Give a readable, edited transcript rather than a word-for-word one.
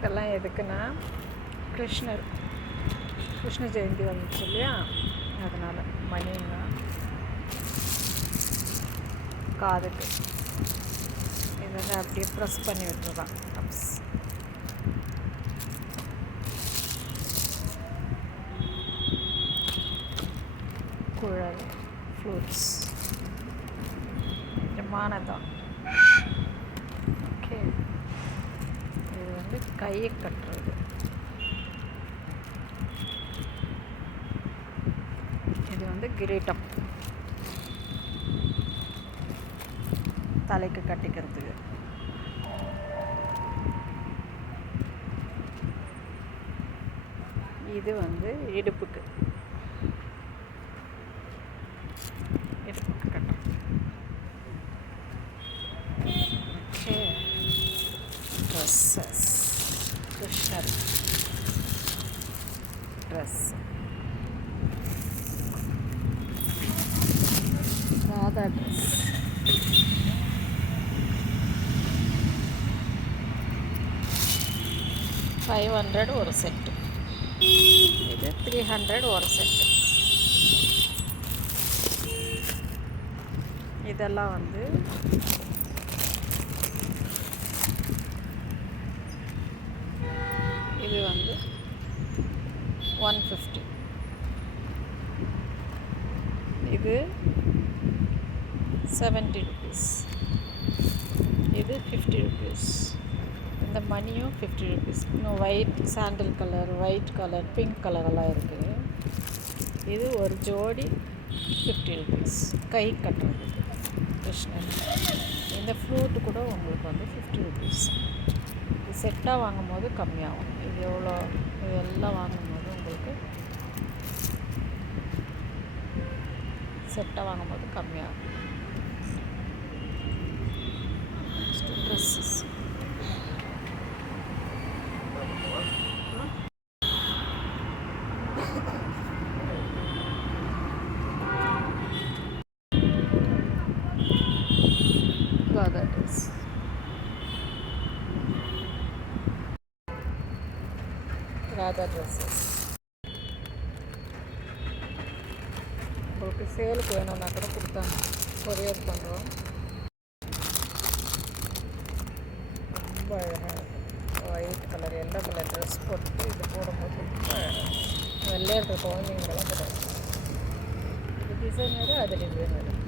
இதெல்லாம் எதுக்குன்னா கிருஷ்ண ஜெயந்தி வந்துச்சு இல்லையா, அதனால் மணின்னா காதுக்கு இதை அப்படியே ப்ரெஸ் பண்ணி விட்டுருதான். அப்ஸ் குழல் ஃப்ளூட்ஸ் நிஜமானதான். ஓகே, இது வந்து கையை கட்டுறது. இது வந்து கிரீட்டம், தலைக்கு கட்டிக்கிறதுக்கு. இது வந்து இடுப்புக்கு கட்டுறது. ஓகே, ட்ரெஸ்ஸஸ், கிருஷ்ணர் ட்ரெஸ், ராதா ட்ரெஸ், $500 ஒரு செட்டு. இது $300 ஒரு செட்டு. இதெல்லாம் வந்து இது வந்து $150. இது $70. இது $50. இந்த மணியும் $50. இன்னும் white sandal colour, white colour, pink கலரெல்லாம் இருக்குது. இது ஒரு ஜோடி $50. கை கட்டுறது கிருஷ்ணன். இந்த ஃப்ளூட்டு கூட உங்களுக்கு வந்து $50. இது செட்டாக வாங்கும் போது கம்மியாகும். இது எவ்வளோ, இதெல்லாம் வாங்கும்போது உங்களுக்கு செட்டாக வாங்கும்போது கம்மியாகும். Dresses, Radha dress, Radha dresses. உங்களுக்கு சேலுக்கு வேணும்னா கூட கொடுத்தாங்க, கொரியர் பண்ணுறோம். ரொம்ப அழகாக white colour, yellow colour dress போட்டு இது போடும்போது ரொம்ப அழகாக வெள்ளையாக இருக்கிற குழந்தைங்களெல்லாம் போடுவாங்க. இது டிசைன் வேறு, அது டிசைன் வேறு.